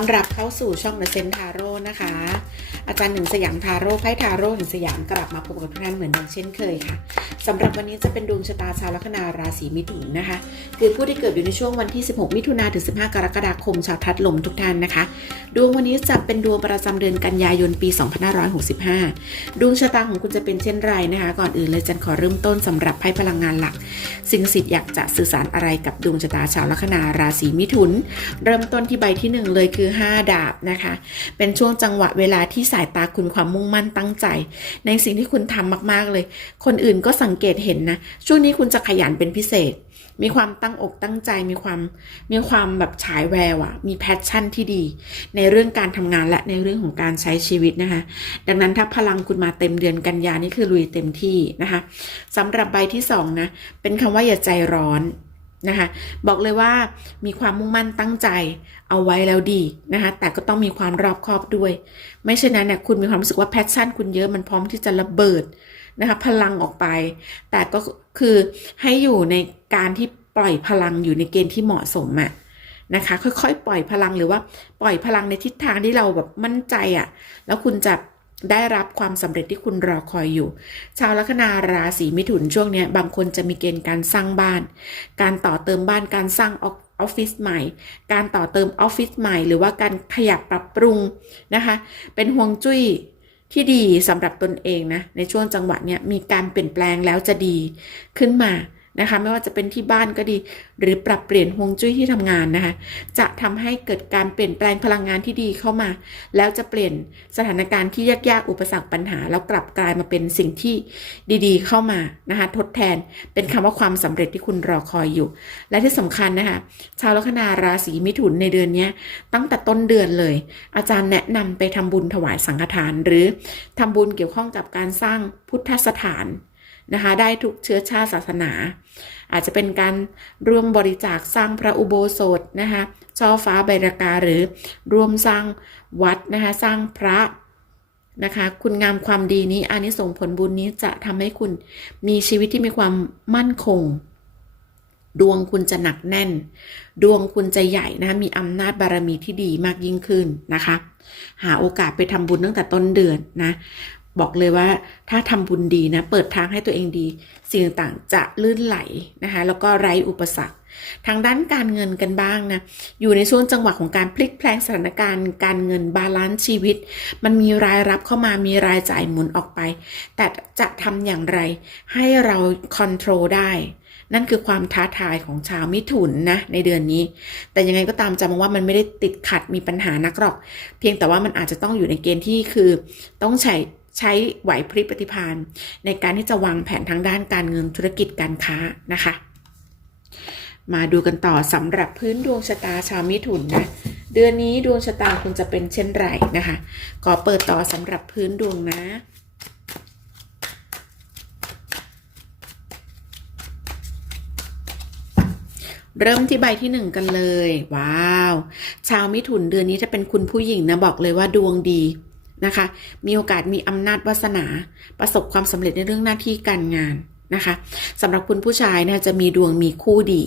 อต้อนรับเข้าสู่ช่องเดอะเซ นะคะ อาจารย์หนึ่งสยามทาโร่ไพ่ทาโร่หนึ่งสยามกลับมาพบกับทุกท่านเหมือนเดิมเช่นเคยค่ะสำหรับวันนี้จะเป็นดวงชะตาชาวลัคนาราศีมิถุนนะคะ คือผู้ที่เกิดอยู่ในช่วงวันที่ 16 มิถุนาถึง 15 กรกฎาคมชาวทัดลมทุกท่านนะคะ ดวงวันนี้จะเป็นดวงประจำเดือนกันยายนปี 2565 ดวงชะตาของคุณจะเป็นเช่นไรนะคะ ก่อนอื่นเลยจันขอเริ่มต้นสำหรับไพ่พลังงานหลัก สิ่งสิทธิ์อยากจะสื่อสารอะไรกับดวงชะตาชาวลัคนาราศีมิถุน เริ่มต้นที่ใบที่หนึ่งเลยคือ 5 ดาบนะคะ เป็นช่วงจังหวะเวลาที่สายตาคุณมีความมุ่งมั่นตั้งใจ ในสิ่งที่คุณทำมากๆเลย คนอื่นก็สังเกตเห็นนะ ช่วงนี้คุณจะขยันเป็นพิเศษ มีความตั้งอกตั้งใจ มีความมีความแบบฉายแววอะมีแพชชั่นที่ดี ในเรื่องการทำงานและในเรื่องของการใช้ชีวิตนะคะ ดังนั้นถ้าพลังคุณมาเต็มเดือนกันยานี่คือลุยเต็มที่นะคะสำหรับใบที่สองนะเป็นคำว่าอย่าใจร้อน นะคะบอกเลยว่ามีความมุ่งมั่นตั้งใจเอาไว้แล้วดีนะคะแต่ก็ต้องมีความรอบคอบด้วย ไม่เช่นนั้นเนี่ยคุณมีความรู้สึกว่าแพชชั่นคุณเยอะมันพร้อมที่จะระเบิดนะคะพลังออกไป แต่ก็คือให้อยู่ในการที่ปล่อยพลังอยู่ในเกณฑ์ที่เหมาะสมอะนะคะค่อยๆ ปล่อยพลังหรือว่าปล่อยพลังในทิศทางที่เราแบบมั่นใจอะแล้วคุณจะ ได้รับความสำเร็จที่คุณรอคอยอยู่ ชาวลัคนาราศีมิถุนช่วงนี้บางคนจะมีเกณฑ์การสร้างบ้าน การต่อเติมบ้านการสร้างออฟฟิศใหม่ การต่อเติมออฟฟิศใหม่ หรือว่าการขยับปรับปรุงนะคะ เป็นห่วงจุ้ยที่ดีสำหรับตนเองนะ ในช่วงจังหวะเนี้ยมีการเปลี่ยนแปลงแล้วจะดีขึ้นมา นะคะ ไม่ว่าจะเป็นที่บ้านก็ดี หรือปรับเปลี่ยนห่วงจุ้ยที่ทำงานนะคะ จะทำให้เกิดการเปลี่ยนแปลงพลังงานที่ดีเข้ามา แล้วจะเปลี่ยนสถานการณ์ที่ยากๆอุปสรรคปัญหา แล้วกลับกลายมาเป็นสิ่งที่ดีๆ เข้ามานะคะ ทดแทนเป็นคำว่าความสำเร็จที่คุณรอคอยอยู่ และที่สำคัญนะคะ ชาวลัคนาราศีมิถุนในเดือนนี้ตั้งแต่ต้นเดือนเลย อาจารย์แนะนำไปทำบุญถวายสังฆทาน หรือทำบุญเกี่ยวข้องกับการสร้างพุทธสถาน นะคะได้ทุกเชื้อชาติศาสนา อาจจะเป็นการร่วมบริจาคสร้างพระอุโบสถนะคะช่อฟ้าใบรากาหรือร่วมสร้างวัดนะคะสร้างพระนะคะคุณงามความดีนี้อานิสงส์ผลบุญนี้จะทำให้คุณมีชีวิตที่มีความมั่นคง ดวงคุณจะหนักแน่น ดวงคุณจะใหญ่นะะมีอำนาจบารมีที่ดีมากยิ่งขึ้นนะคะ หาโอกาสไปทำบุญตั้งแต่ต้นเดือนนะ บอกเลยว่าถ้าทำบุญดีนะ เปิดทางให้ตัวเองดี สิ่งต่างๆจะลื่นไหลนะคะแล้วก็ไร้อุปสรรค ทางด้านการเงินกันบ้างนะ อยู่ในช่วงจังหวะของการพลิกแพลงสถานการณ์การเงินบาลานซ์ชีวิต มันมีรายรับเข้ามามีรายจ่ายหมุนออกไป แต่จะทำอย่างไรให้เราคอนโทรลได้นั่นคือความท้าทายของชาวมิถุนนะในเดือนนี้ แต่ยังไงก็ตามจำว่ามันไม่ได้ติดขัดมีปัญหานักหรอก เพียงแต่ว่ามันอาจจะต้องอยู่ในเกณฑ์ที่คือต้องใช้ ใช้ไหวพริบปฏิภาณในการที่จะวางแผนทางด้านการเงินธุรกิจการค้านะคะ มาดูกันต่อสำหรับพื้นดวงชะตาชาวมิถุนนะเดือนนี้ดวงชะตาคุณจะเป็นเช่นไรนะคะขอเปิดต่อสำหรับพื้นดวงนะเริ่มที่ใบที่หนึ่งกันเลย ว้าว ชาวมิถุนเดือนนี้ถ้าเป็นคุณผู้หญิงนะ บอกเลยว่าดวงดี นะคะ มีโอกาสมีอำนาจวาสนา ประสบความสำเร็จในเรื่องหน้าที่การงานนะคะสำหรับคุณผู้ชายนะจะมีดวงมีคู่ดี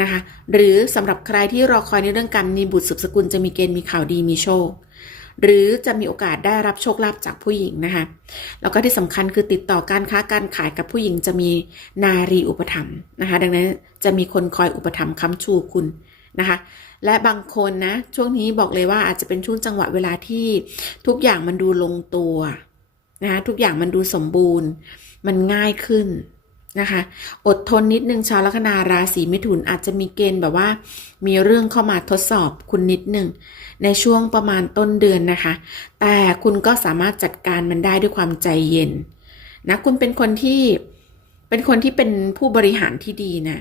นะคะหรือสำหรับใครที่รอคอยในเรื่องการมีบุตรสืบสกุลจะมีเกณฑ์มีข่าวดีมีโชค หรือจะมีโอกาสได้รับโชคลาภจากผู้หญิงนะคะแล้วก็ที่สำคัญคือติดต่อการค้าการขายกับผู้หญิงจะมีนารีอุปถัมภ์นะคะดังนั้นจะมีคนคอยอุปถัมภ์ค้ำชูคุณ นะคะ และบางคนนะ ช่วงนี้บอกเลยว่าอาจจะเป็นช่วงจังหวะเวลาที่ทุกอย่างมันดูลงตัวนะคะทุกอย่างมันดูสมบูรณ์ มันง่ายขึ้นนะคะ อดทนนิดนึงชาวลัคนาราศีมิถุนอาจจะมีเกณฑ์แบบว่า มีเรื่องเข้ามาทดสอบคุณนิดนึงในช่วงประมาณต้นเดือนนะคะ แต่คุณก็สามารถจัดการมันได้ด้วยความใจเย็นนะคุณเป็นคนที่เป็นคนที่เป็นผู้บริหารที่ดีนะ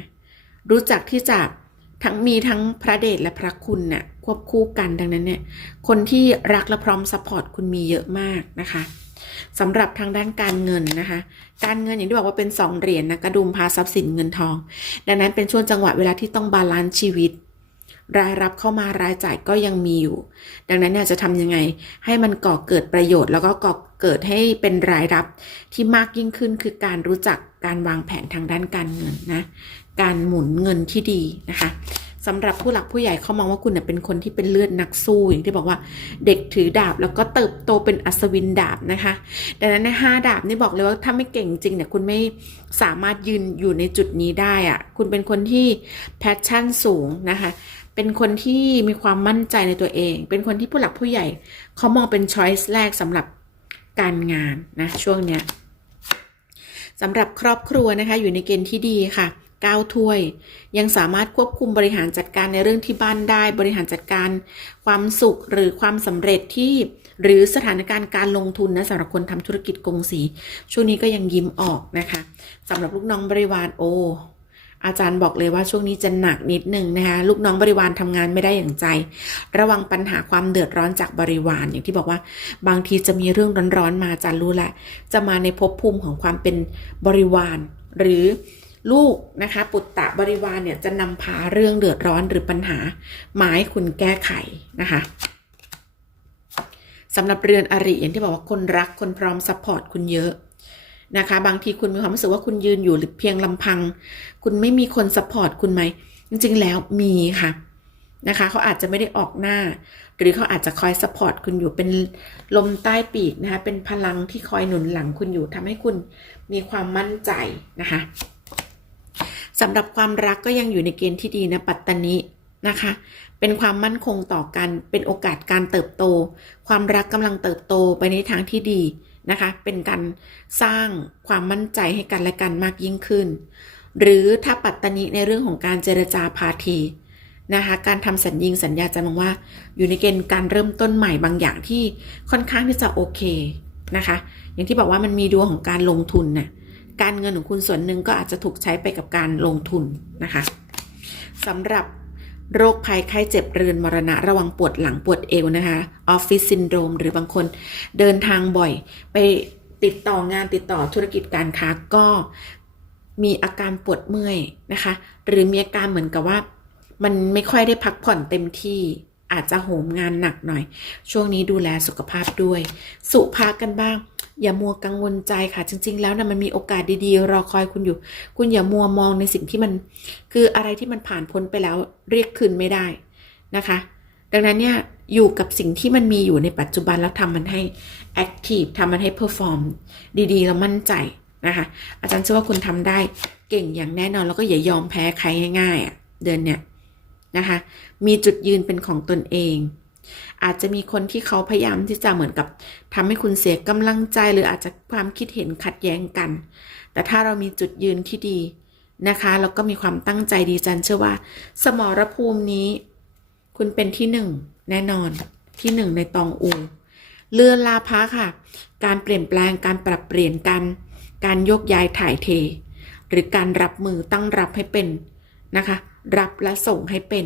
รู้จักที่จะ ทั้งมีทั้งพระเดชและพระคุณนะ่ะควบคู่กันดังนั้นเนี่ยคนที่รักและพร้อมซัพพอร์ตคุณมีเยอะมากนะคะสำหรับทางด้านการเงินนะคะ การเงินอย่างที่บอกว่าเป็นสองเหรียญนะกระดุมพาทรัพย์สินเงินทอง ดังนั้นเป็นช่วงจังหวะเวลาที่ต้องบาลานซ์ชีวิต รายรับเข้ามารายจ่ายก็ยังมีอยู่ ดังนั้นเนี่ยจะทำยังไง ให้มันก่อเกิดประโยชน์ แล้วก็ก่อเกิดให้เป็นรายรับที่มากยิ่งขึ้นคือการรู้จักการวางแผนทางด้านการเงินนะ การหมุนเงินที่ดีนะคะสำหรับผู้หลักผู้ใหญ่เขามองว่าคุณเนี่ยเป็นคนที่เป็นเลือดนักสู้อย่างที่บอกว่าเด็กถือดาบแล้วก็เติบโตเป็นอัศวินดาบนะคะ ดังนั้นในห้าดาบนี่บอกเลยว่าถ้าไม่เก่งจริงเนี่ยคุณไม่สามารถยืนอยู่ในจุดนี้ได้อะคุณเป็นคนที่แพชชั่นสูงนะคะเป็นคนที่มีความมั่นใจในตัวเอง เป็นคนที่ผู้หลักผู้ใหญ่เขามองเป็นช้อยส์แรกสำหรับการงานนะช่วงเนี้ยสำหรับครอบครัวนะคะอยู่ในเกณฑ์ที่ดีค่ะ ก้าวถ้วย ยังสามารถควบคุมบริหารจัดการในเรื่องที่บ้านได้ บริหารจัดการความสุขหรือความสำเร็จที่ หรือสถานการณ์การลงทุนนะสำหรับคนทำธุรกิจกงสี ช่วงนี้ก็ยังยิ้มออกนะคะสำหรับลูกน้องบริวารโออาจารย์บอกเลยว่าช่วงนี้จะหนักนิดนึงนะคะลูกน้องบริวารทำงานไม่ได้อย่างใจ ระวังปัญหาความเดือดร้อนจากบริวารอย่างที่บอกว่า บางทีจะมีเรื่องร้อนๆมาอาจารย์รู้แหละ จะมาในภพภูมิของความเป็นบริวาร หรือ ลูกนะคะปุตตะบริวารเนี่ยจะนำพาเรื่องเดือดร้อนหรือปัญหามาให้คุณแก้ไขนะคะสำหรับเรือนอริอย่างที่บอกว่าคนรักคนพร้อมซัพพอร์ตคุณเยอะนะคะ บางทีคุณมีความรู้สึกว่าคุณยืนอยู่หรือเพียงลำพัง คุณไม่มีคนซัพพอร์ตคุณไหม จริงๆแล้วมีค่ะนะคะเขาอาจจะไม่ได้ออกหน้า หรือเขาอาจจะคอยซัพพอร์ตคุณอยู่เป็นลมใต้ปีกนะคะเป็นพลังที่คอยหนุนหลังคุณอยู่ทำให้คุณมีความมั่นใจนะคะ สำหรับความรักก็ยังอยู่ในเกณฑ์ที่ดีนะปัตตานินะคะ เป็นความมั่นคงต่อกัน เป็นโอกาสการเติบโต ความรักกำลังเติบโตไปในทางที่ดีนะคะ เป็นการสร้างความมั่นใจให้กันและกันมากยิ่งขึ้น หรือถ้าปัตตานิในเรื่องของการเจรจาพาทีนะคะ การทำสัญญิงสัญญาจะมองว่า อยู่ในเกณฑ์การเริ่มต้นใหม่บางอย่างที่ค่อนข้างที่จะโอเคนะคะ อย่างที่บอกว่ามันมีดวงของการลงทุนน่ะ การเงินของคุณส่วนหนึ่งก็อาจจะถูกใช้ไปกับการลงทุนนะคะสำหรับโรคภัยไข้เจ็บเรือนมรณะระวังปวดหลังปวดเอวนะคะออฟฟิศซินโดรมหรือบางคนเดินทางบ่อย ไปติดต่องานติดต่อธุรกิจการค้าก็มีอาการปวดเมื่อยนะคะ หรือมีอาการเหมือนกับว่า มันไม่ค่อยได้พักผ่อนเต็มที่อาจจะโหมงานหนักหน่อย ช่วงนี้ดูแลสุขภาพด้วย สุภาพกันบ้าง อย่ามัวกังวลใจค่ะ จริง ๆ แล้วนะมันมีโอกาสดีๆ รอคอยคุณอยู่ คุณอย่ามัวมองในสิ่งที่มัน คืออะไรที่มันผ่านพ้นไปแล้วเรียกคืนไม่ได้นะคะ ดังนั้นเนี่ยอยู่กับสิ่งที่มันมีอยู่ในปัจจุบันแล้วทำมันให้แอคทีฟทำมันให้เพอร์ฟอร์มดีๆ แล้วมั่นใจนะคะ อาจารย์เชื่อว่าคุณทำได้เก่งอย่างแน่นอนแล้วก็อย่ายอมแพ้ใครง่ายๆอะเดือนเนี้ยนะคะ มีจุดยืนเป็นของตนเอง อาจจะมีคนที่เขาพยายามที่จะเหมือนกับทำให้คุณเสียกำลังใจ หรืออาจจะความคิดเห็นขัดแย้งกัน แต่ถ้าเรามีจุดยืนที่ดีนะคะแล้วก็มีความตั้งใจดีจันเชื่อว่า สมรภูมินี้ คุณเป็นที่หนึ่งแน่นอนที่หนึ่งในตองอูเลื่อนลาพะค่ะ การเปลี่ยนแปลงการปรับเปลี่ยนกัน การยกย้ายถ่ายเท หรือการรับมือตั้งรับให้เป็นนะคะ รับและส่งให้เป็น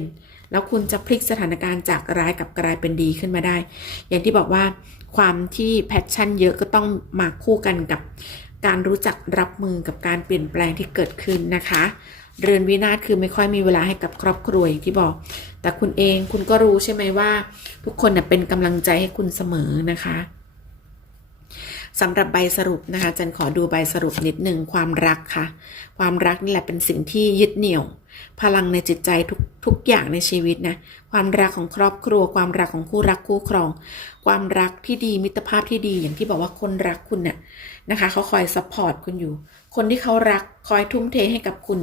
แล้วคุณจะพลิกสถานการณ์จากร้ายกับกลายเป็นดีขึ้นมาได้ อย่างที่บอกว่าความที่แพชชั่นเยอะก็ต้องมาคู่กันกับการรู้จักรับมือกับการเปลี่ยนแปลงที่เกิดขึ้นนะคะ เรือนวินาศคือไม่ค่อยมีเวลาให้กับครอบครัวอย่างที่บอก แต่คุณเองคุณก็รู้ใช่ไหมว่า ทุกคนเป็นกำลังใจให้คุณเสมอนะคะสำหรับใบสรุปนะคะจันขอดูใบสรุปนิดหนึ่งความรักค่ะ ความรักนี่แหละเป็นสิ่งที่ยึดเหนี่ยว พลังในจิตใจทุกทุกอย่างในชีวิตนะความรักของครอบครัว ความรักของคู่รักคู่ครอง ความรักที่ดีมิตรภาพที่ดีอย่างที่บอกว่าคนรักคุณเนี่ยนะคะเขาคอยซัพพอร์ตคุณอยู่ คนที่เขารักคอยทุ่มเทให้กับคุณ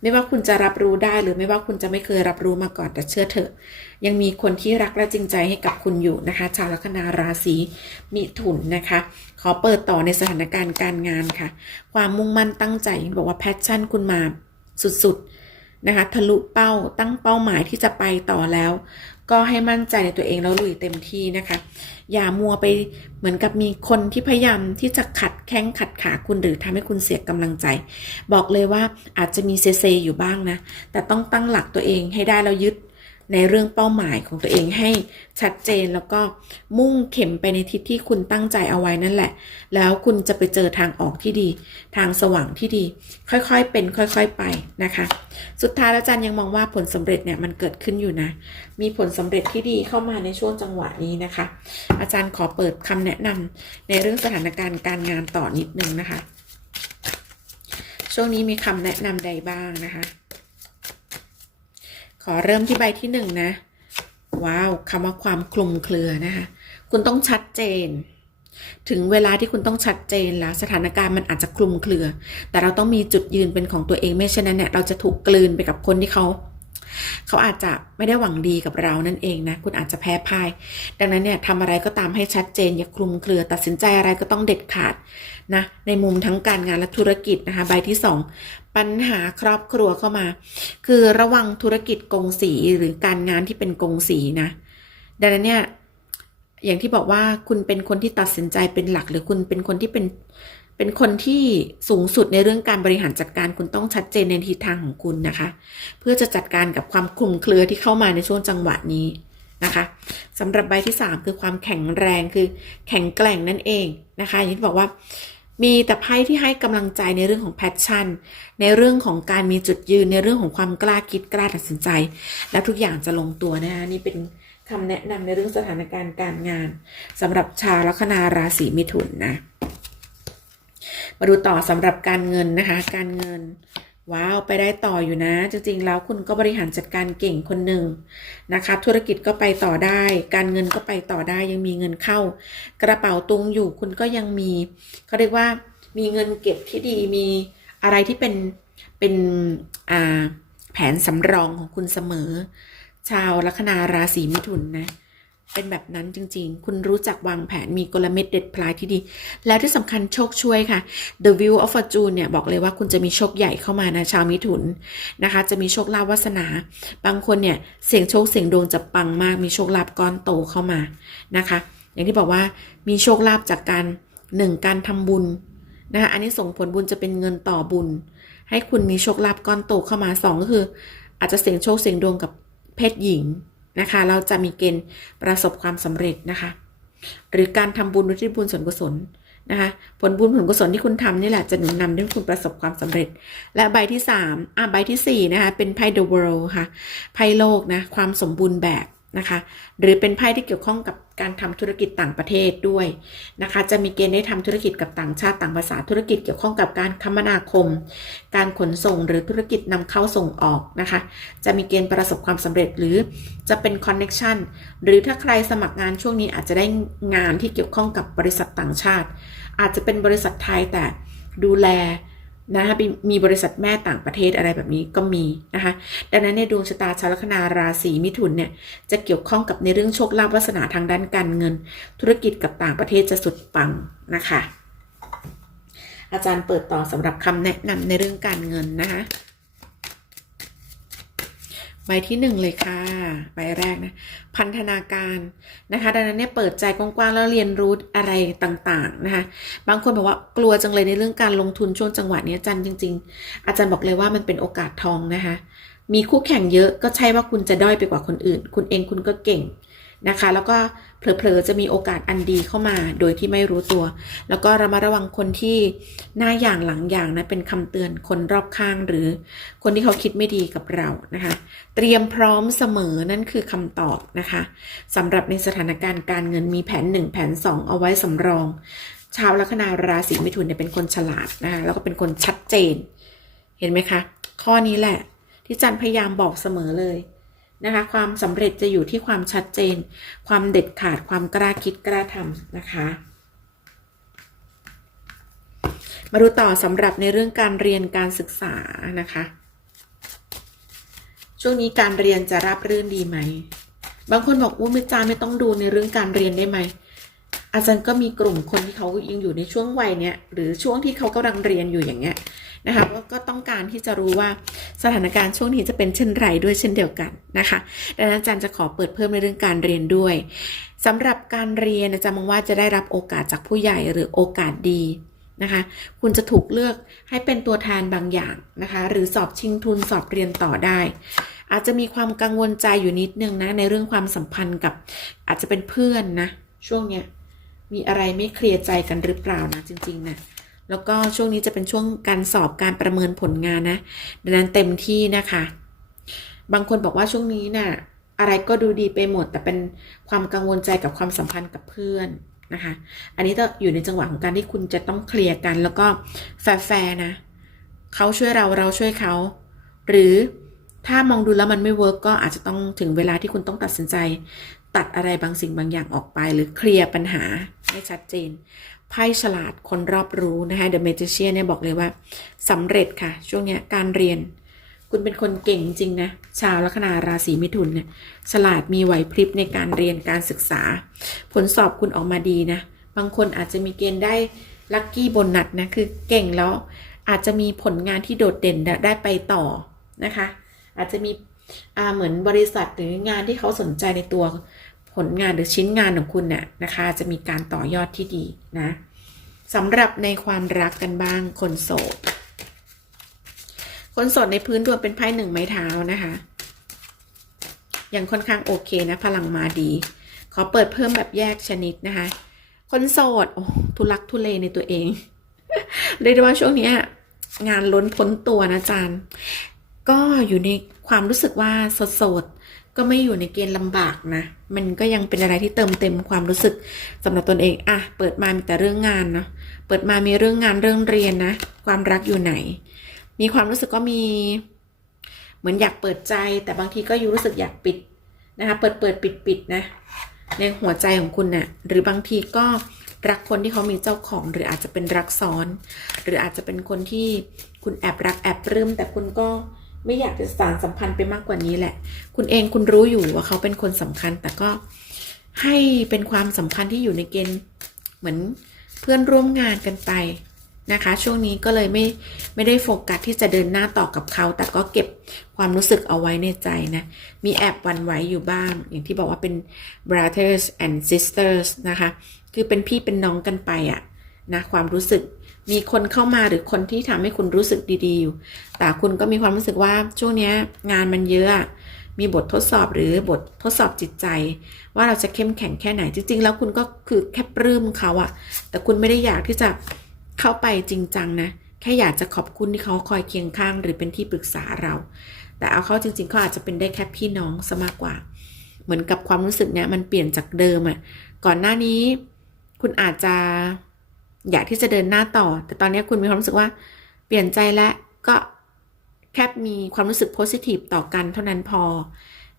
ไม่ว่าคุณจะรับรู้ได้หรือไม่ว่าคุณจะไม่เคยรับรู้มาก่อนแต่เชื่อเถอะ ยังมีคนที่รักและจริงใจให้กับคุณอยู่นะคะ ชาวลัคนาราศีมิถุนนะคะ ขอเปิดต่อในสถานการณ์การงานค่ะ ความมุ่งมั่นตั้งใจบอกว่าแพชชั่นคุณมาสุดๆ นะคะทะลุเป้าตั้งเป้าหมายที่จะไปต่อแล้ว ก็ให้มั่นใจในตัวเองแล้วลุยเต็มที่นะคะ อย่ามัวไปเหมือนกับมีคนที่พยายามที่จะขัดแข้งขัดขาคุณหรือทำให้คุณเสียกำลังใจ บอกเลยว่าอาจจะมีเซเซอยู่บ้างนะ แต่ต้องตั้งหลักตัวเองให้ได้แล้วยึด ในเรื่องเป้าหมายของตัวเองให้ชัดเจนแล้วก็มุ่งเข็มไปในทิศที่คุณตั้งใจเอาไว้นั่นแหละ แล้วคุณจะไปเจอทางออกที่ดี ทางสว่างที่ดี ค่อยๆเป็นค่อยๆไปนะคะ สุดท้ายแล้วอาจารย์ยังมองว่าผลสำเร็จเนี่ยมันเกิดขึ้นอยู่นะ มีผลสำเร็จที่ดีเข้ามาในช่วงจังหวะนี้นะคะ อาจารย์ขอเปิดคำแนะนำในเรื่องสถานการณ์การงานต่อนิดนึงนะคะ ช่วงนี้มีคำแนะนำใดบ้างนะคะ อเริ่มที่ใบที่หนึ่งนะ ว้าวคำว่าความคลุมเครือนะคะ คุณต้องชัดเจน ถึงเวลาที่คุณต้องชัดเจนแล้ว สถานการณ์มันอาจจะคลุมเครือ แต่เราต้องมีจุดยืนเป็นของตัวเองไม่เช่นนั้นเนี่ยเราจะถูกกลืนไปกับคนที่เขา เขาอาจจะไม่ได้หวังดีกับเรานั่นเองนะ คุณอาจจะแพ้พ่าย ดังนั้นเนี่ยทำอะไรก็ตามให้ชัดเจน อย่าคลุมเครือ ตัดสินใจอะไรก็ต้องเด็ดขาดนะ ในมุมทั้งการงานและธุรกิจนะคะ ใบที่สองปัญหาครอบครัวเข้ามา คือระวังธุรกิจกงสีหรือการงานที่เป็นกงสีนะ ดังนั้นเนี่ยอย่างที่บอกว่าคุณเป็นคนที่ตัดสินใจเป็นหลัก หรือคุณเป็นคนที่เป็น เป็นคนที่สูงสุดในเรื่องการบริหารจัดการคุณต้องชัดเจนในทิศทางของคุณนะคะ เพื่อจะจัดการกับความคลุมเครือที่เข้ามาในช่วงจังหวะนี้นะคะสำหรับใบที่ 3 คือความแข็งแรงคือแข็งแกร่งนั่นเองนะคะอย่างที่บอกว่ามีแต่ไพ่ที่ให้กำลังใจในเรื่องของแพชชั่น ในเรื่องของการมีจุดยืนในเรื่องของความกล้าคิดกล้าตัดสินใจ และทุกอย่างจะลงตัวนะคะนี่เป็นคำแนะนำในเรื่องสถานการณ์การงานสำหรับชาวลัคนาราศีมิถุนนะ มาดูต่อสำหรับการเงินนะคะ การเงิน ว้าว ไปได้ต่ออยู่นะ จริงๆ แล้วคุณก็บริหารจัดการเก่งคนหนึ่งนะคะ ธุรกิจก็ไปต่อได้ การเงินก็ไปต่อได้ ยังมีเงินเข้า กระเป๋าตุงอยู่คุณก็ยังมีเขาเรียกว่ามีเงินเก็บที่ดี มีอะไรที่เป็นเป็นอ่าแผนสำรองของคุณเสมอ ชาวลัคนาราศีมิถุนนะ เป็นแบบนั้นจริง ๆ คุณรู้จักวางแผนมีกลเม็ดเด็ดพลายที่ดี แล้วที่สำคัญโชคช่วยค่ะ The View of Fortune เนี่ย บอกเลยว่าคุณจะมีโชคใหญ่เข้ามานะชาวมิถุนนะคะ จะมีโชคลาภวาสนา บางคนเนี่ย เสี่ยงโชคเสี่ยงดวงจะปังมาก มีโชคลาภก้อนโตเข้ามานะคะ อย่างที่บอกว่ามีโชคลาภจากการหนึ่งการทำบุญนะคะอันนี้ส่งผลบุญจะเป็นเงินต่อบุญ ให้คุณมีโชคลาภก้อนโตเข้ามาสองก็คือ อาจจะเสี่ยงโชคเสี่ยงดวงกับเพศหญิง นะคะ เราจะมีเกณฑ์ประสบความสำเร็จนะคะ หรือการทำบุญอุทิศบุญส่วนกุศลนะคะ ผลบุญผลกุศลที่คุณทำนี่แหละจะหนุนนำให้คุณประสบความสำเร็จ และใบที่3อะใบที่4นะคะเป็นไพ่ The World ค่ะไพ่โลกนะความสมบูรณ์แบบ นะคะหรือเป็นไพ่ที่เกี่ยวข้องกับการทำธุรกิจต่างประเทศด้วยนะคะจะมีเกณฑ์ได้ทำธุรกิจกับต่างชาติต่างภาษาธุรกิจเกี่ยวข้องกับการคมนาคม การขนส่งหรือธุรกิจนำเข้าส่งออกนะคะจะมีเกณฑ์ประสบความสำเร็จหรือจะเป็นคอนเน็ชันหรือถ้าใครสมัครงานช่วงนี้อาจจะได้งานที่เกี่ยวข้องกับบริษัทต่างชาติ อาจจะเป็นบริษัทไทยแต่ดูแล นะคะมีบริษัทแม่ต่างประเทศอะไรแบบนี้ก็มีนะคะดังนั้นในดวงชะตาชาวลัคนาราศีมิถุนเนี่ยจะเกี่ยวข้องกับในเรื่องโชคลาภวาสนาทางด้านการเงิน ธุรกิจกับต่างประเทศจะสุดปังนะคะอาจารย์เปิดต่อสำหรับคำแนะนำในเรื่องการเงินนะคะ ใบที่หนึ่งเลยค่ะใบแรกนะพันธนาการนะคะ ดังนั้นเนี่ยเปิดใจกว้างๆแล้วเรียนรู้อะไรต่างๆนะคะ บางคนบอกว่ากลัวจังเลยในเรื่องการลงทุนช่วงจังหวะนี้อาจารย์จริง ๆ อาจารย์บอกเลยว่ามันเป็นโอกาสทองนะคะ มีคู่แข่งเยอะก็ใช่ว่าคุณจะด้อยไปกว่าคนอื่น คุณเองคุณก็เก่งนะคะ แล้วก็ เผลอๆจะมีโอกาสอันดีเข้ามาโดยที่ไม่รู้ตัว แล้วก็ระมัดระวังคนที่หน้าอย่างหลังอย่างนะเป็นคำเตือนคนรอบข้างหรือ คนที่เขาคิดไม่ดีกับเรานะคะ เตรียมพร้อมเสมอนั่นคือคำตอบนะคะสำหรับในสถานการณ์การเงินมีแผน 1 แผน 2 เอาไว้สำรองชาวลัคนาราศีมิถุนเนี่ยเป็นคนฉลาดนะคะแล้วก็เป็นคนชัดเจน เห็นไหมคะ ข้อนี้แหละ ที่จันพยายามบอกเสมอเลย นะคะความสำเร็จจะอยู่ที่ความชัดเจน ความเด็ดขาดความกล้าคิดกล้าทำนะคะ มาดูต่อสำหรับในเรื่องการเรียนการศึกษานะคะ ช่วงนี้การเรียนจะรับรื่นดีไหม บางคนบอกว่าไม่จาไม่ต้องดูในเรื่องการเรียนได้ไหม อาจารย์ก็มีกลุ่มคนที่เขายังอยู่ในช่วงวัยเนี้ยหรือช่วงที่เขากำลังเรียนอยู่อย่างเงี้ยนะคะก็ต้องการที่จะรู้ว่าสถานการณ์ช่วงนี้จะเป็นเช่นไรด้วยเช่นเดียวกันนะคะดังนั้นอาจารย์จะขอเปิดเพิ่มในเรื่องการเรียนด้วยสำหรับการเรียนอาจารย์มองว่าจะได้รับโอกาสจากผู้ใหญ่หรือโอกาสดีนะคะคุณจะถูกเลือกให้เป็นตัวแทนบางอย่างนะคะหรือสอบชิงทุนสอบเรียนต่อได้ อาจจะมีความกังวลใจอยู่นิดนึงนะในเรื่องความสัมพันธ์กับอาจจะเป็นเพื่อนนะช่วงเนี้ย มีอะไรไม่เคลียร์ใจกันหรือเปล่านะจริงๆนะแล้วก็ช่วงนี้จะเป็นช่วงการสอบการประเมินผลงานนะดังนั้นเต็มที่นะคะ บางคนบอกว่าช่วงนี้นะ่ะอะไรก็ดูดีไปหมด แต่เป็นความกังวลใจกับความสัมพันธ์กับเพื่อนนะคะ อันนี้จะอยู่ในจังหวะของการที่คุณจะต้องเคลียร์กัน แล้วก็แฟร์นะเขาช่วยเราเราช่วยเขา หรือถ้ามองดูแล้วมันไม่เวิร์กก็อาจจะต้องถึงเวลาที่คุณต้องตัดสินใจ ตัดอะไรบางสิ่งบางอย่างออกไปหรือเคลียร์ปัญหาให้ชัดเจน ไพ่ฉลาดคนรอบรู้นะคะ The Magician เนี่ยบอกเลยว่าสำเร็จค่ะ ช่วงเนี้ยการเรียน คุณเป็นคนเก่งจริงนะ ชาวลัคนาราศีมิถุนเนี่ยฉลาดมีไหวพริบในการเรียนการศึกษา ผลสอบคุณออกมาดีนะ บางคนอาจจะมีเกณฑ์ได้ลัคกี้โบนัสนะคือเก่งแล้วอาจจะมีผลงานที่โดดเด่นได้ไปต่อนะคะ อาจจะมี เหมือนบริษัทหรืองานที่เขาสนใจในตัวผลงานหรือชิ้นงานของคุณเนี่ยนะคะ จะมีการต่อยอดที่ดีนะสำหรับในความรักกันบ้างคนโสด คนโสดในพื้นดวงเป็นไพ่หนึ่งไม้เท้านะคะยังค่อนข้างโอเคนะ พลังมาดี ขอเปิดเพิ่มแบบแยกชนิดนะคะ คนโสดโอ้ทุลักทุเลในตัวเอง เรียกได้ว่าช่วงนี้งานล้นพ้นตัวนะจาน ก็อยู่ในความรู้สึกว่าโสดๆก็ไม่อยู่ในเกณฑ์ลำบากนะ มันก็ยังเป็นอะไรที่เติมเต็มความรู้สึกสำหรับตนเองอะเปิดมามีแต่เรื่องงานเนาะเปิดมามีเรื่องงานเรื่องเรียนนะ ความรักอยู่ไหน มีความรู้สึกก็มี เหมือนอยากเปิดใจ แต่บางทีก็อยู่รู้สึกอยากปิดนะคะ เปิดเปิดปิดปิดนะ ในหัวใจของคุณนะ่ะหรือบางทีก็รักคนที่เขามีเจ้าของ หรืออาจจะเป็นรักซ้อน หรืออาจจะเป็นคนที่คุณแอบรักแอบปลื้มแต่คุณก็ ไม่อยากจะสานสัมพันธ์ไปมากกว่านี้แหละ คุณเองคุณรู้อยู่ว่าเขาเป็นคนสำคัญ แต่ก็ให้เป็นความสัมพันธ์ที่อยู่ในเกณฑ์เหมือนเพื่อนร่วมงานกันไปนะคะ ช่วงนี้ก็เลยไม่ไม่ได้โฟกัสที่จะเดินหน้าต่อกับเขา แต่ก็เก็บความรู้สึกเอาไว้ในใจนะ มีแอบหวันไหวอยู่บ้าง อย่างที่บอกว่าเป็น brothers and sisters นะคะ คือเป็นพี่เป็นน้องกันไปอะนะความรู้สึก มีคนเข้ามาหรือคนที่ทำให้คุณรู้สึกดีๆอยู่ แต่คุณก็มีความรู้สึกว่าช่วงนี้งานมันเยอะอะ มีบททดสอบหรือบททดสอบจิตใจ ว่าเราจะเข้มแข็งแค่ไหน จริง ๆ แล้วคุณก็คือแค่ปลื้มเขาอะแต่คุณไม่ได้อยากที่จะเข้าไปจริงจังนะ แค่อยากจะขอบคุณที่เขาคอยเคียงข้าง หรือเป็นที่ปรึกษาเรา แต่เอาเข้าจริงๆเขาอาจจะเป็นได้แค่พี่น้องซะมากกว่า เหมือนกับความรู้สึกเนี้ยมันเปลี่ยนจากเดิมอะก่อนหน้านี้คุณอาจจะ อยากที่จะเดินหน้าต่อ แต่ตอนนี้คุณมีความรู้สึกว่า เปลี่ยนใจแล้วก็แค่มีความรู้สึกโพสิทีฟต่อกันเท่านั้นพอ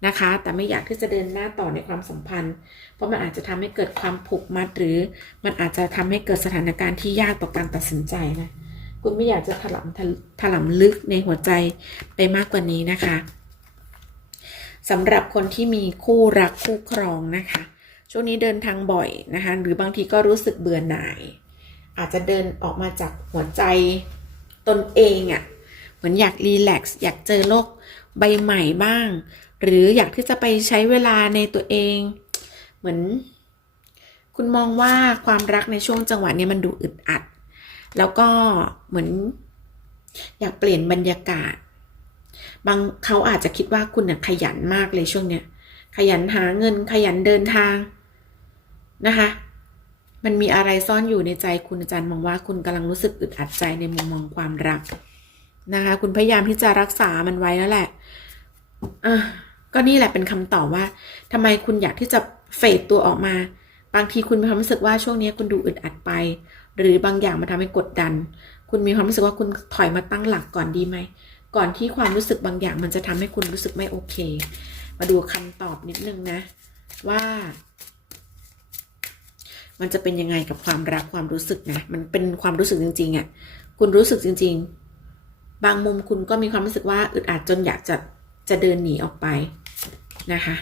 นะคะ แต่ไม่อยากที่จะเดินหน้าต่อในความสัมพันธ์ เพราะมันอาจจะทำให้เกิดความผูกมัดหรือ มันอาจจะทำให้เกิดสถานการณ์ที่ยากต่อการตัดสินใจนะคุณไม่อยากจะถลำถลำลึกในหัวใจไปมากกว่านี้นะคะสำหรับคนที่มีคู่รักคู่ครองนะคะ ช่วงนี้เดินทางบ่อยนะคะ หรือบางทีก็รู้สึกเบื่อหน่าย อาจจะเดินออกมาจากหัวใจตนเองอะ่ะเหมือนอยากรีแลกซ์อยากเจอโลกใบใหม่บ้าง หรืออยากที่จะไปใช้เวลาในตัวเอง เหมือน คุณมองว่าความรักในช่วงจังหวะนี้มันดูอึดอัด แล้วก็เหมือน อยากเปลี่ยนบรรยากาศ บางเขาอาจจะคิดว่าคุณน่ะขยันมากเลยช่วงเนี้ยขยันหาเงินขยันเดินทางนะคะ มันมีอะไรซ่อนอยู่ในใจคุณอาจารย์มองว่าคุณกำลังรู้สึกอึดอัดใจในมุมมองความรักนะคะ คุณพยายามที่จะรักษามันไว้แล้วแหละอะก็นี่แหละเป็นคำตอบว่าทำไมคุณอยากที่จะเฟดตัวออกมา บางทีคุณมีความรู้สึกว่าช่วงนี้คุณดูอึดอัดไป หรือบางอย่างมันทาให้กดดัน คุณมีความรู้สึกว่าคุณถอยมาตั้งหลักก่อนดีไหม ก่อนที่ความรู้สึกบางอย่างมันจะทำให้คุณรู้สึกไม่โอเค มาดูคำตอบนิดนึงนะ ว่า มันจะเป็นยังไงกับความรักความรู้สึกนะ มันเป็นความรู้สึกจริงๆอะ่ะ คุณรู้สึกจริง ๆ บางมุมคุณก็มีความรู้สึกว่าอึดอัดจนอยากจะจะเดินหนีออกไปนะคะ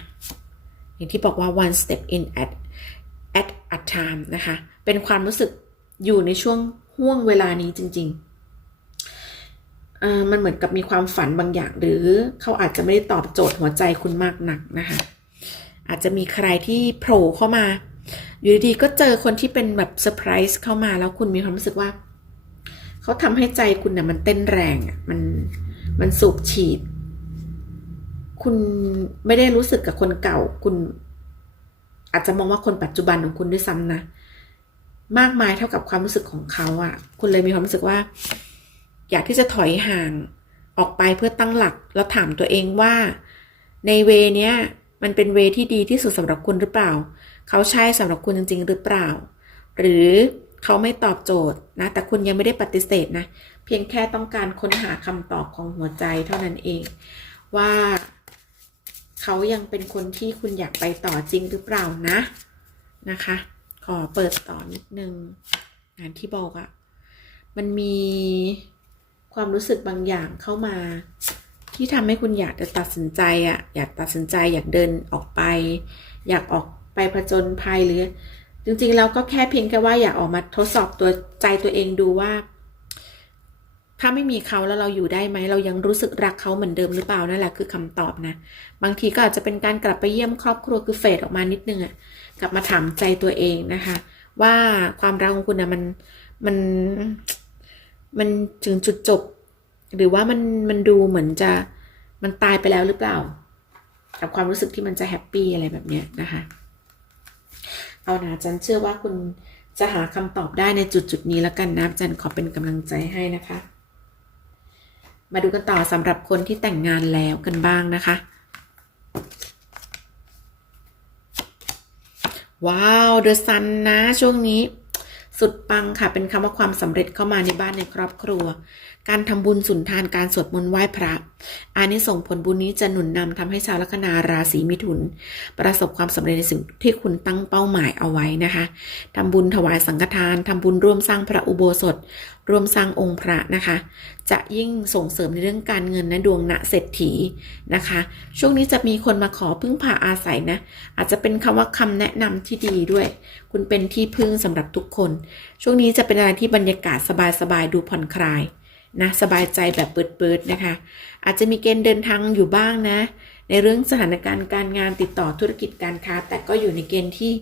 อย่างที่บอกว่า one step in at at a time นะคะ เป็นความรู้สึกอยู่ในช่วงห่วงเวลานี้จริงๆอ่ามันเหมือนกับมีความฝันบางอย่าง หรือเขาอาจจะไม่ได้ตอบโจทย์หัวใจคุณมากนักนะคะ อาจจะมีใครที่โผล่เข้ามา อยู่ดีๆก็เจอคนที่เป็นแบบเซอร์ไพรส์เข้ามาแล้วคุณมีความรู้สึกว่า เขาทำให้ใจคุณเนี่ยมันเต้นแรงอะมันมันสูบฉีด คุณไม่ได้รู้สึกกับคนเก่า คุณ อาจจะมองว่าคนปัจจุบันของคุณด้วยซ้ำนะมากมายเท่ากับความรู้สึกของเขาอะ่ะ คุณเลยมีความรู้สึกว่า อยากที่จะถอยห่างออกไปเพื่อตั้งหลัก แล้วถามตัวเองว่า ในเวเนี้ยมันเป็นเวที่ดีที่สุดสำหรับคุณหรือเปล่า เขาใช่สำหรับคุณจริง ๆ หรือเปล่า หรือเขาไม่ตอบโจทย์นะ แต่คุณยังไม่ได้ปฏิเสธนะ เพียงแค่ต้องการค้นหาคำตอบของหัวใจเท่านั้นเอง ว่า เขายังเป็นคนที่คุณอยากไปต่อจริงหรือเปล่านะนะคะ ขอเปิดต่อนิดนึงงานที่บอกอะมันมีความรู้สึกบางอย่างเข้ามา ที่ทำให้คุณอยากจะตัดสินใจอะอยากตัดสินใจอยากเดินออกไป อยากออก ไปผจญภัยหรือ จริงๆแล้วก็แค่เพียงแค่ว่าอยากออกมาทดสอบตัวใจตัวเองดูว่า ถ้าไม่มีเขาแล้วเราอยู่ได้ไหม เรายังรู้สึกรักเขาเหมือนเดิมหรือเปล่านั่นแหละคือคำตอบนะ บางทีก็อาจจะเป็นการกลับไปเยี่ยมครอบครัวคือเฟดออกมานิดนึงอะกลับมาถามใจตัวเองนะคะ ว่าความรักของคุณนะมันมันมันถึงจุดจบ หรือว่ามันมันดูเหมือนจะมันตายไปแล้วหรือเปล่า กับความรู้สึกที่มันจะแฮปปี้อะไรแบบเนี้ยนะคะ เอานะจันเชื่อว่าคุณจะหาคำตอบได้ในจุดจุดๆนี้แล้วกันนะจันขอเป็นกำลังใจให้นะคะ มาดูกันต่อสำหรับคนที่แต่งงานแล้วกันบ้างนะคะ ว้าวเดอะซันนะช่วงนี้สุดปังค่ะเป็นคำว่าความสำเร็จเข้ามาในบ้านในครอบครัว การทำบุญสุนทานการสวดมนต์ไหว้พระ อานิสงส์ผลบุญนี้จะหนุนนำทำให้ชาวลัคนาราศีมิถุน ประสบความสำเร็จในสิ่งที่คุณตั้งเป้าหมายเอาไว้นะคะทำบุญถวายสังฆทานทำบุญร่วมสร้างพระอุโบสถ ร่วมสร้างองค์พระนะคะ จะยิ่งส่งเสริมในเรื่องการเงินนะดวงณเศรษฐีนะคะ ช่วงนี้จะมีคนมาขอพึ่งพาอาศัยนะอาจจะเป็นคำว่าคำแนะนำที่ดีด้วย คุณเป็นที่พึ่งสำหรับทุกคน ช่วงนี้จะเป็นอะไรที่บรรยากาศสบายๆดูผ่อนคลาย นะสบายใจแบบเปิดๆนะคะ อาจจะมีเกณฑ์เดินทางอยู่บ้างนะ ในเรื่องสถานการณ์การงานติดต่อธุรกิจการค้า แต่ก็อยู่ในเกณฑ์ที่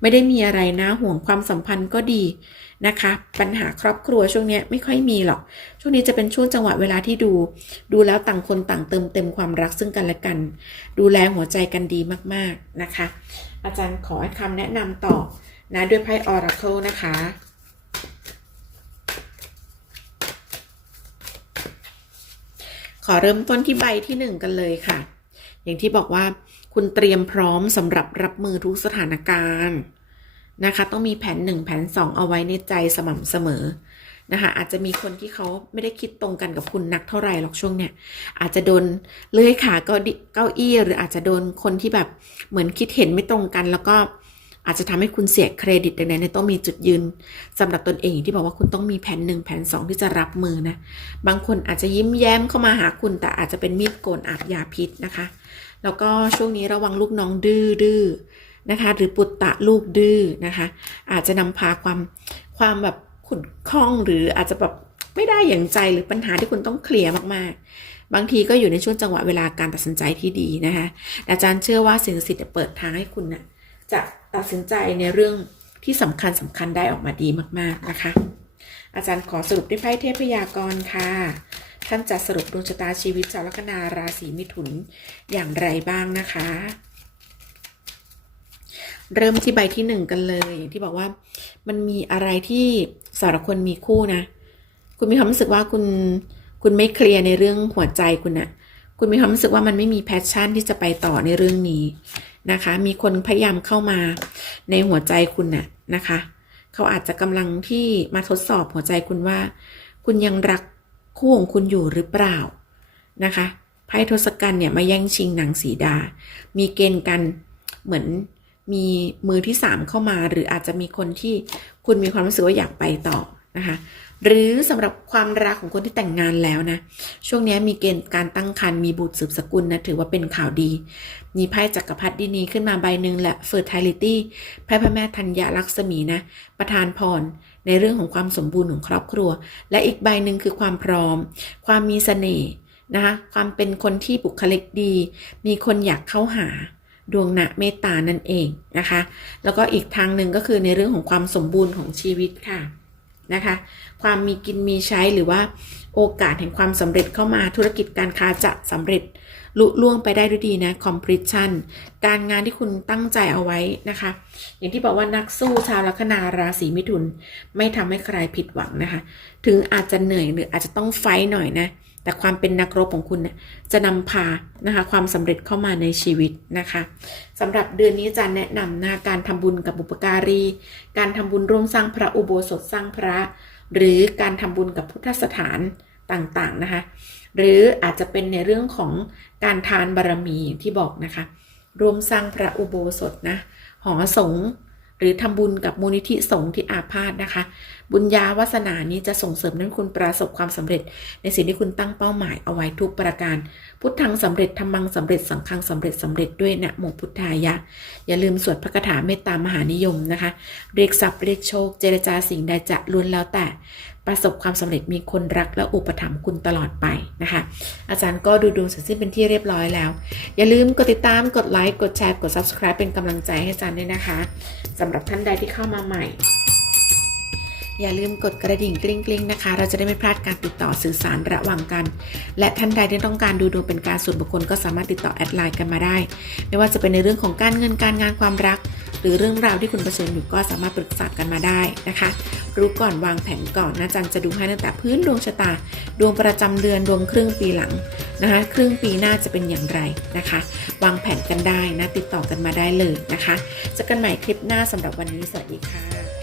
ไม่ได้มีอะไรนะห่วงความสัมพันธ์ก็ดีนะคะ ปัญหาครอบครัวช่วงนี้ไม่ค่อยมีหรอก ช่วงนี้จะเป็นช่วงจังหวะเวลาที่ดู ดูแล้วต่างคนต่างเติมเต็มความรักซึ่งกันและกัน ดูแลหัวใจกันดีมากๆนะคะ อาจารย์ขอให้คำแนะนำต่อนะด้วยไพ่ออราเคิลนะคะ ขอเริ่มต้นที่ใบที่หนึ่งกันเลยค่ะ อย่างที่บอกว่าคุณเตรียมพร้อมสำหรับรับมือทุกสถานการณ์นะคะ ต้องมีแผนหนึ่งแผนสองเอาไว้ในใจสม่ำเสมอนะคะอาจจะมีคนที่เขาไม่ได้คิดตรงกันกับคุณนักเท่าไหร่หรอกช่วงเนี้ยอาจจะโดนเลื่อยขาก้าดิเก้าอี้หรืออาจจะโดนคนที่แบบเหมือนคิดเห็นไม่ตรงกัน แล้วก็ อาจจะทำให้คุณเสียเครดิตดังนั้นต้องมีจุดยืนสำหรับตนเองอย่างที่บอกว่าคุณต้องมีแผนหนึ่งแผนสองที่จะรับมือนะ บางคนอาจจะยิ้มแย้มเข้ามาหาคุณ แต่อาจจะเป็นมีดโกนอาบยาพิษนะคะ แล้วก็ช่วงนี้ระวังลูกน้องดื้อดื้อนะคะ หรือปุตตะลูกดื้อนะคะ อาจจะนำพาความความแบบขุ่นข้องหรืออาจจะแบบไม่ได้อย่างใจหรือปัญหาที่คุณต้องเคลียร์มากๆ บางทีก็อยู่ในช่วงจังหวะเวลาการตัดสินใจที่ดีนะคะ อาจารย์เชื่อว่าสิ่งศักดิ์สิทธิ์จะเปิดทางให้คุณนะ่ะ จะตัดสินใจในเรื่องที่สำคัญสำคัญได้ออกมาดีมากๆนะคะ อาจารย์ขอสรุปด้วยไพ่เทพยากรค่ะ ท่านจะสรุปดวงชะตาชีวิตชาวลัคนาราศีมิถุนอย่างไรบ้างนะคะ เริ่มที่ใบที่หนึ่งกันเลยอย่างที่บอกว่ามันมีอะไรที่สำหรับคนมีคู่นะ คุณมีความรู้สึกว่าคุณคุณไม่เคลียร์ในเรื่องหัวใจคุณนะคุณมีความรู้สึกว่ามันไม่มีแพชชั่นที่จะไปต่อในเรื่องนี้ นะคะ มีคนพยายามเข้ามาในหัวใจคุณน่ะนะคะ เขาอาจจะกำลังที่มาทดสอบหัวใจคุณว่า คุณยังรักคู่ของคุณอยู่หรือเปล่านะคะไพ่ทศกัณฐ์เนี่ยมาแย่งชิงนังสีดา มีเกณฑ์กันเหมือนมีมือที่สามเข้ามา หรืออาจจะมีคนที่คุณมีความรู้สึกว่าอยากไปต่อ นะคะหรือสำหรับความรักของคนที่แต่งงานแล้วนะช่วงนี้มีเกณฑ์การตั้งครรภ์มีบุตรสืบสกุลนะถือว่าเป็นข่าวดี มีไพ่จักรพรรดินีขึ้นมาใบหนึ่งและ fertility ไพ่พระแม่ธัญญาลักษมีนะ ประทานพรในเรื่องของความสมบูรณ์ของครอบครัว และอีกใบหนึ่งคือความพร้อม ความมีเสน่ห์นะคะความเป็นคนที่บุคลิกดี มีคนอยากเข้าหาดวงณเมตตานั่นเองนะคะ แล้วก็อีกทางหนึ่งก็คือในเรื่องของความสมบูรณ์ของชีวิตค่ะ นะคะ ความมีกินมีใช้หรือว่าโอกาสแห่งความสำเร็จเข้ามาธุรกิจการค้าจะสำเร็จลุล่วงไปได้ด้วยดีนะ completion การงานที่คุณตั้งใจเอาไว้นะคะ อย่างที่บอกว่านักสู้ชาวลัคนาราศีมิถุน ไม่ทำให้ใครผิดหวังนะคะ ถึงอาจจะเหนื่อยหรืออาจจะต้องไฟท์หน่อยนะ แต่ความเป็นนักรบของคุณเนี่ยจะนำพานะคะความสำเร็จเข้ามาในชีวิตนะคะสำหรับเดือนนี้อาจารย์แนะนำนะการทำบุญกับบุปการี การทำบุญร่วมสร้างพระอุโบสถสร้างพระ หรือการทำบุญกับพุทธสถานต่างๆนะคะหรืออาจจะเป็นในเรื่องของการทานบารมีที่บอกนะคะ รวมสร้างพระอุโบสถนะหอสงฆ์ รือทำบุญกับมูลนิธิสงฆ์ที่อาพาธนะคะ บุญญาวาสนานี้จะส่งเสริมให้คุณประสบความสำเร็จ ในสิ่งที่คุณตั้งเป้าหมายเอาไว้ทุกประการ พุทธังสำเร็จธรรมังสำเร็จสังฆังสำเร็จสำเร็จด้วยนะโมพุทธายะ อย่าลืมสวดพระคาถาเมตตามหานิยมนะคะ เรียกทรัพย์เรียกโชค เจรจาสิ่งใดจะล้วนแล้วแต่ ประสบความสำเร็จมีคนรักและอุปถัมภ์คุณตลอดไปนะคะ อาจารย์ก็ดูดวงเสร็จสิ้นเป็นที่เรียบร้อยแล้ว อย่าลืมกดติดตามกดไลค์กดแชร์กด subscribe เป็นกำลังใจให้อาจารย์ด้วยนะคะสำหรับท่านใดที่เข้ามาใหม่ อย่าลืมกดกระดิ่งกริ๊งกริงนะคะ เราจะได้ไม่พลาดการติดต่อสื่อสารระหว่างกัน และท่านใดที่ต้องการดูดวงเป็นการส่วนบุคคลก็สามารถติดต่อแอดไลน์กันมาได้ ไม่ว่าจะเป็นในเรื่องของการเงินการงานความรัก หรือเรื่องราวที่คุณเผชิญอยู่ก็สามารถปรึกษากันมาได้นะคะ รู้ก่อนวางแผนก่อนนะจารย์จะดูให้ตั้งแต่พื้นดวงชะตา ดวงประจำเดือนดวงครึ่งปีหลังนะคะครึ่งปีหน้าจะเป็นอย่างไรนะคะ วางแผนกันได้นะติดต่อกันมาได้เลยนะคะเจอกันใหม่คลิปหน้าสำหรับวันนี้สวัสดีค่ะ